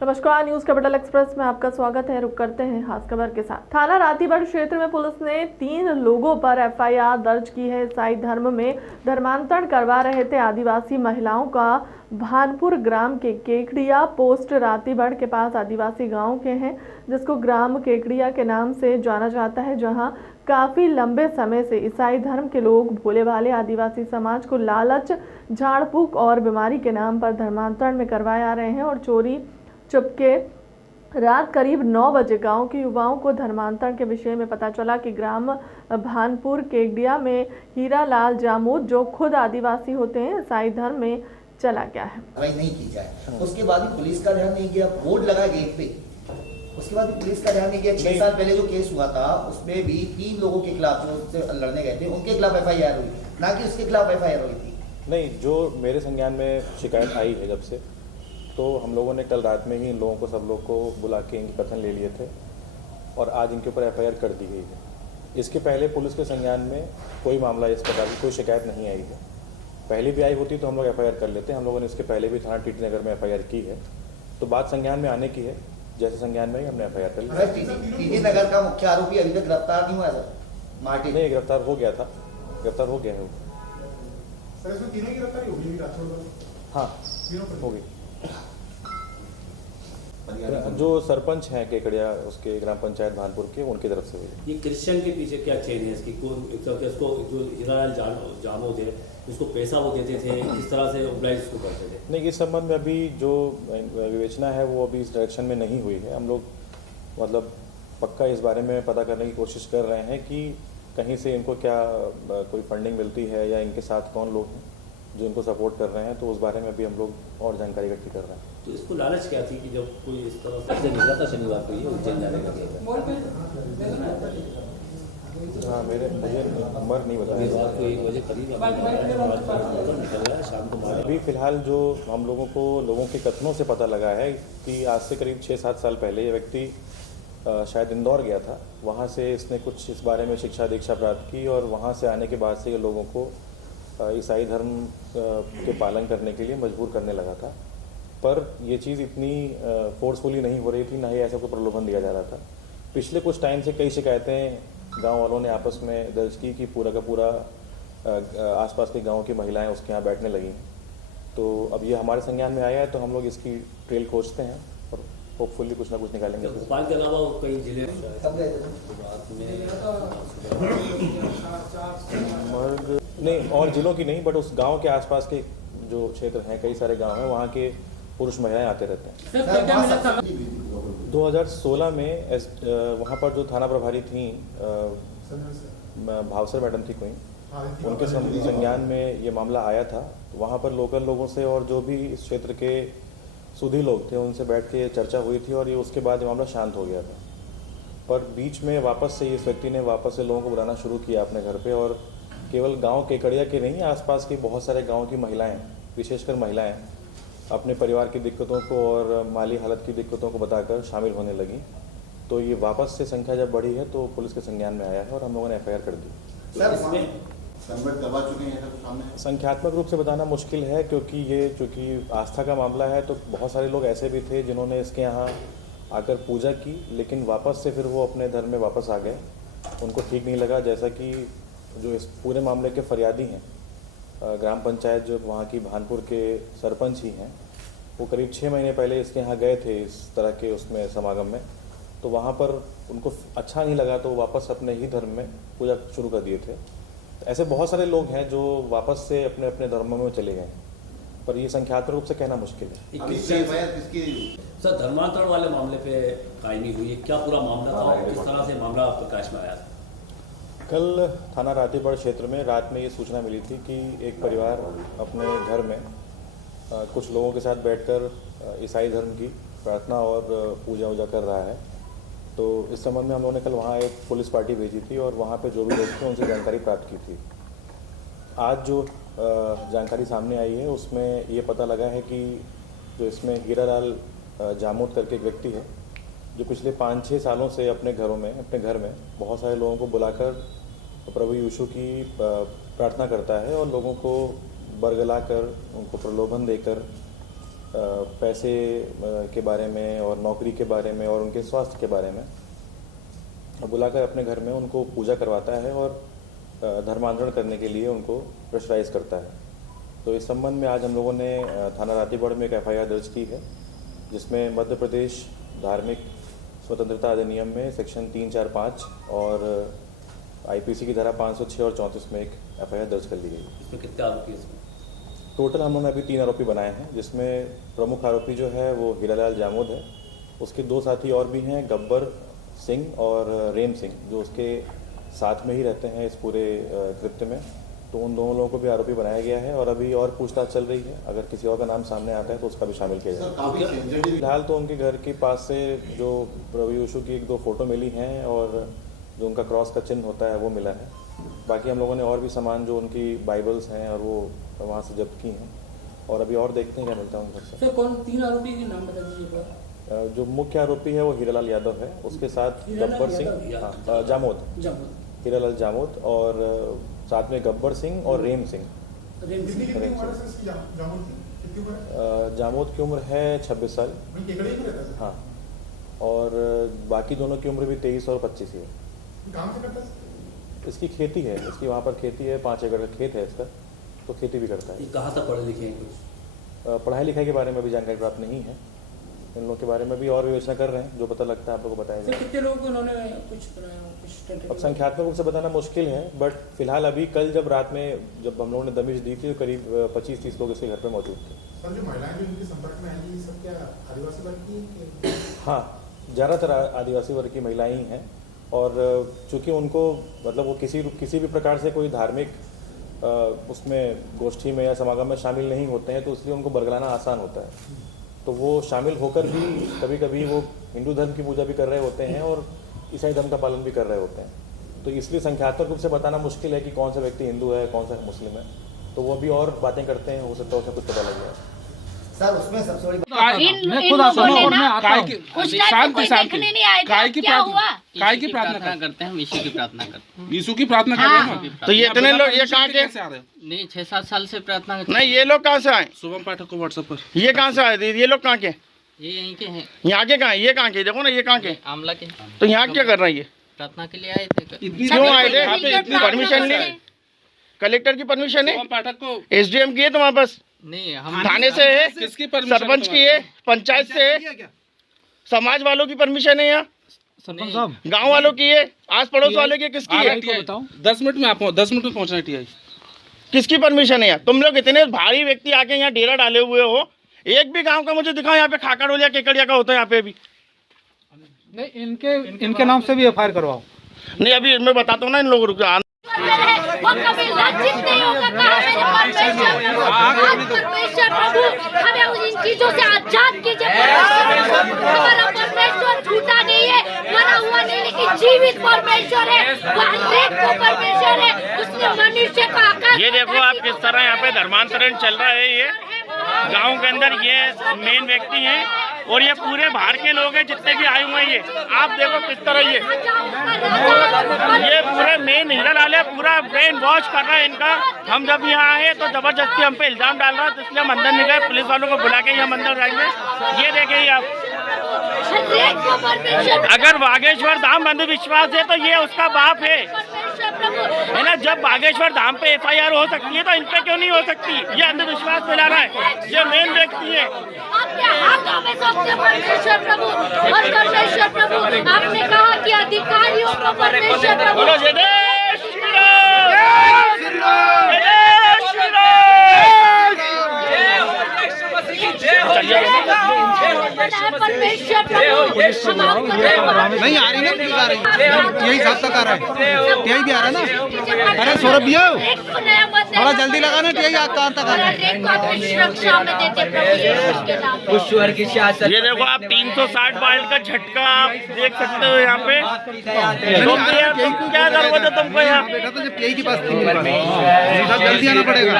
नमस्कार, news capital express में आपका स्वागत है। रुक करते हैं खास खबर के साथ। थाना रातीबड़ क्षेत्र में पुलिस ने 3 लोगों पर एफआईआर दर्ज की है। ईसाई धर्म में धर्मांतरण करवा रहे थे आदिवासी महिलाओं का भानपुर ग्राम के केकड़िया पोस्ट रातीबड़ के पास आदिवासी गांव के हैं, जिसको ग्राम केकड़िया के नाम से जाना जाता है, जहां काफी लंबे समय से ईसाई धर्म के लोग भोले भाले आदिवासी समाज को लालच, झाड़ फूक और बीमारी के नाम पर धर्मांतरण में करवाए आ रहे हैं। और चोरी चुपके रात करीब 9 बजे गांव के युवाओं को धर्मांतरण के विषय में पता चला कि ग्राम भानपुर केकड़िया में हीरालाल जामोद, जो खुद आदिवासी होते हैं, ईसाई धर्म में चला गया है। नहीं की जाए, उसके बाद भी पुलिस का ध्यान नहीं गया। बोर्ड लगा गेट पे, उसके बाद भी पुलिस का ध्यान नहीं गया। 6 साल पहले जो केस हुआ था उसमें भी 3 लोगों के खिलाफ जो उससे लड़ने गए थे उनके खिलाफ एफआईआर हुई, ना कि उसके खिलाफ एफआईआर हुई थी। नहीं, जो मेरे संज्ञान में शिकायत आई है जब से, तो हम लोगों ने कल रात में ही इन लोगों को, सब लोग को बुला के इनके कथन ले लिए थे और आज इनके ऊपर एफआईआर कर दी गई है। इसके पहले पुलिस के संज्ञान में कोई मामला इस प्रकार की कोई शिकायत नहीं आई है। पहले भी आई होती तो हम लोग एफआईआर कर लेते। हम लोगों ने इसके पहले भी थाना टीटी नगर में एफआईआर की है, तो बात संज्ञान में आने की है। जैसे संज्ञान में ही हमने एफआईआर कर ली। टीटी नगर का मुख्य आरोपी अभी तक गिरफ्तार नहीं हुआ सर? मार्टिन नहीं, गिरफ्तार हो गया था, गिरफ्तार हो गया है वो। सर इसमें तीनों की गिरफ्तारी होगी? हाँ, हो गई। जो सरपंच हैं केकड़िया, उसके ग्राम पंचायत भानपुर के, उनकी तरफ से हुई। ये क्रिश्चियन के पीछे क्या चेन है इसकी? इसको जो हीरालाल जामोद है, उसको पैसा वो देते थे, किस तरह से ऑर्गेनाइज इसको करते थे? नहीं, इस संबंध में अभी जो विवेचना है वो अभी इस डायरेक्शन में नहीं हुई है। हम लोग मतलब पक्का इस बारे में पता करने की कोशिश कर रहे हैं कि कहीं से इनको क्या कोई फंडिंग मिलती है या इनके साथ कौन लोग हैं जो इनको सपोर्ट कर रहे हैं, तो उस बारे में भी हम लोग और जानकारी इकट्ठी कर रहे हैं। तो इसको लालच क्या थी कि जब कोई इस तरह से निकला था शनिवार को, ये उज्जैन जाने का हाँ, मुझे नंबर नहीं बताया। 1 बजे करीब निकल गया, शाम को मारा। अभी फिलहाल जो हम लोगों के कथनों से पता लगा है कि आज से करीब 6-7 साल पहले ये व्यक्ति शायद इंदौर गया था। वहाँ से इसने कुछ इस बारे में शिक्षा दीक्षा प्राप्त की और वहाँ से आने के बाद से ये लोगों को ईसाई धर्म के पालन करने के लिए मजबूर करने लगा था। पर ये चीज़ इतनी फोर्सफुली नहीं हो रही थी, ना ही ऐसा कोई प्रलोभन दिया जा रहा था। पिछले कुछ टाइम से कई शिकायतें गांव वालों ने आपस में दर्ज की कि पूरा का पूरा आसपास के गांव की महिलाएं उसके यहाँ बैठने लगी। तो अब ये हमारे संज्ञान में आया है, तो हम लोग इसकी ट्रेल खोजते हैं और होपफुली कुछ ना कुछ निकालेंगे। भोपाल के अलावा कई जिले नहीं, और जिलों की नहीं, बट उस गांव के आसपास के जो क्षेत्र हैं, कई सारे गांव हैं, वहाँ के पुरुष महिलाएं आते रहते हैं। 2016 में वहाँ पर जो थाना प्रभारी थी भावसर मैडम थी कोई, उनके संज्ञान में ये मामला आया था। तो वहाँ पर लोकल लोगों से और जो भी इस क्षेत्र के सुधी लोग थे उनसे बैठ के चर्चा हुई थी और ये उसके बाद ये मामला शांत हो गया था। पर बीच में वापस से इस व्यक्ति ने वापस से लोगों को बुलाना शुरू किया अपने घर पे, और केवल गांव केकड़िया के नहीं, आसपास के बहुत सारे गांव की महिलाएं, विशेषकर महिलाएं, अपने परिवार की दिक्कतों को और माली हालत की दिक्कतों को बताकर शामिल होने लगी। तो ये वापस से संख्या जब बढ़ी है तो पुलिस के संज्ञान में आया है और हम लोगों ने एफआईआर कर दी। संख्यात्मक रूप से बताना मुश्किल है, क्योंकि ये चूँकि आस्था का मामला है, तो बहुत सारे लोग ऐसे भी थे जिन्होंने इसके यहाँ आकर पूजा की, लेकिन वापस से फिर वो अपने धर्म में वापस आ गए। उनको ठीक नहीं लगा। जैसा कि जो इस पूरे मामले के फरियादी हैं, ग्राम पंचायत जो वहाँ की भानपुर के सरपंच ही हैं, वो करीब 6 महीने पहले इसके यहाँ गए थे इस तरह के उसमें समागम में। तो वहाँ पर उनको अच्छा नहीं लगा, तो वापस अपने ही धर्म में पूजा शुरू कर दिए थे। तो ऐसे बहुत सारे लोग हैं जो वापस से अपने अपने धर्मों में चले गए, पर ये संख्यात्मक रूप से कहना मुश्किल है। सर, धर्मांतरण वाले मामले पे कायमी हुई है, क्या पूरा मामला था और किस तरह से मामला प्रकाश में आया था? कल थाना रातीबड़ क्षेत्र में रात में ये सूचना मिली थी कि एक परिवार अपने घर में कुछ लोगों के साथ बैठकर ईसाई धर्म की प्रार्थना और पूजा वूजा कर रहा है। तो इस संबंध में हम लोगों ने कल वहाँ एक पुलिस पार्टी भेजी थी और वहाँ पे जो भी लोग थे उनसे जानकारी प्राप्त की थी। आज जो जानकारी सामने आई है उसमें ये पता लगा है कि जो इसमें हीरालाल जामोद करके एक व्यक्ति है, जो पिछले 5-6 सालों से अपने घर में बहुत सारे लोगों को बुलाकर प्रभु यीशु की प्रार्थना करता है और लोगों को बरगला कर, उनको प्रलोभन देकर पैसे के बारे में और नौकरी के बारे में और उनके स्वास्थ्य के बारे में बुलाकर अपने घर में उनको पूजा करवाता है और धर्मांतरण करने के लिए उनको प्रेशराइज करता है। तो इस संबंध में आज हम लोगों ने थाना रातीगढ़ में एक FIR दर्ज की है, जिसमें मध्य प्रदेश धार्मिक स्वतंत्रता अधिनियम में सेक्शन 345 और IPC की धारा 506 और 34 में एक FIR दर्ज कर ली गई। इसमें कितने आरोपी हैं इसमें? टोटल हम लोगों ने अभी 3 आरोपी बनाए हैं, जिसमें प्रमुख आरोपी जो है वो हीरालाल जामोद है। उसके 2 साथी और भी हैं, गब्बर सिंह और रेम सिंह, जो उसके साथ में ही रहते हैं इस पूरे कृत्य में। तो उन दोनों लोगों को भी आरोपी बनाया गया है और अभी और पूछताछ चल रही है। अगर किसी और का नाम सामने आता है तो उसका भी शामिल किया जाएगा। फिलहाल तो उनके घर के पास से जो प्रभु यीशु की 1-2 फोटो मिली हैं और जो उनका क्रॉस का चिन्ह होता है वो मिला है। बाकी हम लोगों ने और भी सामान जो उनकी बाइबल्स हैं और वो वहाँ से जब्त की हैं और अभी और देखते हैं क्या मिलता है उन घर से। सर कौन 3 आरोपी के नाम बता दीजिए। जो मुख्य आरोपी है वो हीरालाल यादव है, उसके साथ गब्बर सिंह जामोद, हीरालाल जामोद और साथ में गब्बर सिंह और रेम सिंह। जामोद की उम्र है 26 साल। हाँ, और बाकी दोनों की उम्र भी 23 और 25 है। इसकी खेती है, इसकी वहाँ पर खेती है, 5 एकड़ का खेत है इसका, तो खेती भी करता है। कहाँ तक पढ़े लिखे हैं कुछ? पढ़ाई लिखाई के बारे में अभी जानकारी प्राप्त नहीं है। इन लोगों के बारे में भी और विवेचना कर रहे हैं, जो पता लगता है आप लोगों को बताया जाएगा। कितने लोगों को उन्होंने कुछ बनाया, कुछ अब संख्यात्मक रूप से बताना मुश्किल है, बट फिलहाल अभी कल जब रात में जब हम लोगों ने दबिश दी थी तो करीब 25-30 लोग इसके घर पे मौजूद थे। सर जो महिलाएं जो इनके संपर्क में आई, सब क्या आदिवासी वर्ग की? हाँ, ज़्यादातर आदिवासी वर्ग की महिलाएं ही हैं और चूँकि उनको मतलब वो किसी भी प्रकार से कोई धार्मिक उसमें गोष्ठी में या समागम में शामिल नहीं होते हैं, तो इसलिए उनको बरगलाना आसान होता है। तो वो शामिल होकर भी कभी कभी वो हिंदू धर्म की पूजा भी कर रहे होते हैं और ईसाई धर्म का पालन भी कर रहे होते हैं। तो इसलिए संख्यात्मक रूप से बताना मुश्किल है कि कौन सा व्यक्ति हिंदू है, कौन सा मुस्लिम है। तो वो अभी और बातें करते हैं, हो सकता है उसमें कुछ पता लग जाए। सर उसमें सबसे बड़ी काय की प्रार्थना करते हैं, हम यीशु की प्रार्थना करते हैं। यीशु की प्रार्थना कर रहे हैं। तो ये इतने लोग ये कहाँ के? नहीं 6-7 साल से प्रार्थना करते नहीं, ये लोग कहाँ से आए? शुभम पाठक को व्हाट्सएप पर। ये कहाँ से आए थे? ये लोग कहाँ के? ये यहीं के हैं। यहाँ के कहाँ? ये कहाँ के? देखो ना, ये कहाँ के? आमला के। तो यहाँ क्या कर रहा है ये? प्रार्थना के लिए आए थे। क्यों आए थे? परमिशन ली? कलेक्टर की परमिशन है? शुभम पाठक को SDM की है तुम्हारे पास? नहीं हम थाने से है? किसकी परमिशन? सरपंच की है? पंचायत से है? समाज वालों की परमिशन है? यहाँ सरपंच साहब गाँव वालों की है? आस पड़ोस वालों की किसकी है? 10 मिनट में आप 10 मिनट में पहुंचना है TI। किसकी परमिशन है? यार तुम लोग इतने भारी व्यक्ति आके यहाँ डेरा डाले हुए हो, एक भी गांव का मुझे दिखाओ यहाँ पे खाकड़ोलिया केकड़िया का होता है यहाँ पे भी। नहीं, इनके नाम से भी FIR करवाओ। नहीं, अभी मैं बताता हूँ ना इन लोगों को। वो कभी लज्जित नहीं होगा। परमेश्वर प्रभु हमें इन चीजों से आजाद कीजिए। हमारा परमेश्वर झूठा नहीं है, मरा हुआ नहीं, लेकिन जीवित परमेश्वर है। वो हरेक को परमेश्वर है, उसने मनुष्य का आकार। ये देखो आप किस तरह यहाँ पे धर्मांतरण चल रहा है। ये गांव के अंदर ये मेन व्यक्ति हैं और ये पूरे बाहर के लोग हैं जितने भी आए हुए हैं। ये आप देखो किस तरह ये पूरे मेन हीरालाल है, पूरा ब्रेन वॉश कर रहा है इनका। हम जब यहाँ आए तो जबरदस्ती हम पे इल्जाम डाल रहा है, तो इसलिए हम अंदर नहीं गए। पुलिस वालों को बुला के हम अंदर जाएंगे। ये देखिए आप, अगर बागेश्वर धाम अंधविश्वास है तो ये उसका बाप है ना। जब बागेश्वर धाम पे FIR हो सकती है तो इन पे क्यों नहीं हो सकती? ये अंधविश्वास फैलाना है, ये मेन व्यक्ति है। परमेश्वर प्रभु और परमेश्वर प्रभु आपने कहा कि अधिकारियों को परमेश्वर प्रभु नहीं आ रही ना, यही साथ तक आ रहा है, TI भी आ रहा है ना। अरे सौरभ भैया थोड़ा जल्दी लगाना, TI कहाँ तक आ रहा है। ये देखो आप 360 वाल्ट का झटका आप देख सकते हो यहाँ पे। क्या जरूरत है तुमको यहाँ? बेटा तो जब TI के पास जल्दी आना पड़ेगा।